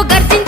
provocar sin